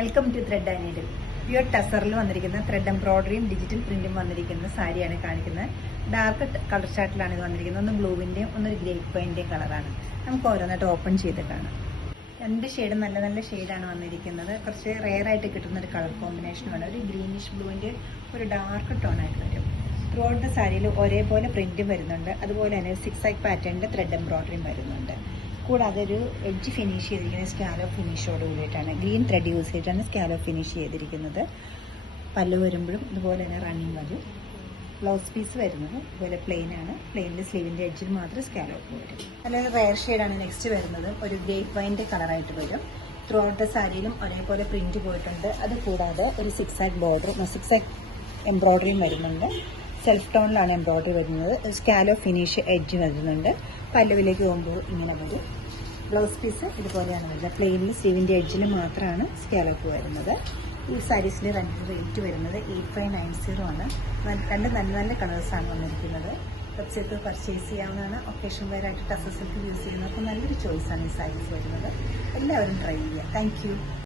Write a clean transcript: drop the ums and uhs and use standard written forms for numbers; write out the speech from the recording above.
Welcome to thread and needle. Pure ടസറിൽ വന്നിരിക്കുന്ന thread എംബ്രോയിഡറിയും digital പ്രിന്റും വന്നിരിക്കുന്ന സാരിയാണ് കാണിക്കുന്നത്. ഡാർക്ക് കളർ ചാർട്ടിലാണ് ഇത് വന്നിരിക്കുന്നത്. ഒന്ന് ബ്ലൂവിന്റെയും ഒന്നൊരു ഗ്രേപ്പ് വൈൻ്റെയും കളറാണ്. നമുക്ക് ഓരോന്നായിട്ട് ഓപ്പൺ ചെയ്ത് കാണാം. രണ്ട് ഷെയ്ഡ് നല്ല നല്ല ഷെയ്ഡാണ് വന്നിരിക്കുന്നത്. കുറച്ച് റെയർ ആയിട്ട് കിട്ടുന്ന ഒരു കളർ കോമ്പിനേഷനുമാണ്. ഒരു ഗ്രീനിഷ് ബ്ലൂവിന്റെ ഒരു ഡാർക്ക് ടോൺ ആയിട്ട് വരും. ത്രൂ ഔട്ട് ദ സാരിയിൽ ഒരേപോലെ പ്രിന്റും വരുന്നുണ്ട്. അതുപോലെ തന്നെ സിക്സ് ആക്ക് പാറ്റേണിന്റെ ത്രെഡ് എംബ്രോയിഡറിയും വരുന്നുണ്ട്. കൂടാതെ ഒരു എഡ്ജ് ഫിനിഷ് ചെയ്തിരിക്കുന്നത് സ്കാലോ ഫിനിഷോട് കൂടിയിട്ടാണ്. ഗ്രീൻ ത്രെഡ് യൂസ് ചെയ്തിട്ടാണ് സ്കാലോ ഫിനിഷ് ചെയ്തിരിക്കുന്നത്. പല്ല് വരുമ്പോഴും ഇതുപോലെ തന്നെ റണ്ണിങ് വരും. ബ്ലൗസ് പീസ് വരുന്നത് ഇതുപോലെ പ്ലെയിൻ ആണ്. പ്ലെയിനിൽ സ്ലീവിന്റെ എഡ്ജിൽ മാത്രം സ്കാലോപ്പ് വരും. നല്ലൊരു റെയർ ഷെയ്ഡാണ് നെക്സ്റ്റ് വരുന്നത്. ഒരു ഗ്രേപ്പ് വൈൻ്റെ കളറായിട്ട് വരും. ത്രൂ ഔട്ട് ദ സാരിയിലും ഒരേപോലെ പ്രിന്റ് പോയിട്ടുണ്ട്. അത് കൂടാതെ ഒരു സിക്സ് ആക്ക് ബോർഡറും സിക്സ് ആക്ക് എംബ്രോയിഡറിയും വരുന്നുണ്ട്. സെൽഫ് ടോണിലാണ് എംബ്രോയിഡറി വരുന്നത്. സ്കാലോ ഫിനിഷ് എഡ്ജ് വരുന്നുണ്ട്. പല്ലുവിലേക്ക് പോകുമ്പോൾ ഇങ്ങനെ വരും. ബ്ലൗസ് പീസ് ഇതുപോലെയാണ് വരുന്നത്. പ്ലെയിനിൽ സ്ലീവിന്റെ എഡ്ജിൽ മാത്രമാണ് സ്കാലോപ്പ് വരുന്നത്. ഈ സാരീസിൽ റേറ്റ് വരുന്നത് 8590 ആണ്. രണ്ട് നല്ല നല്ല കളേഴ്സാണ് വന്നിരിക്കുന്നത്. വെബ്സൈറ്റിൽ പർച്ചേസ് ചെയ്യാവുന്നതാണ്. ഒക്കേഷൻ വെയർ ആയിട്ട് ടസർ സിൽക്ക് യൂസ് ചെയ്യുന്നത്. അപ്പോൾ നല്ലൊരു ചോയ്സാണ് ഈ സാരീസ് വരുന്നത്. എല്ലാവരും ട്രൈ ചെയ്യുക. Thank you.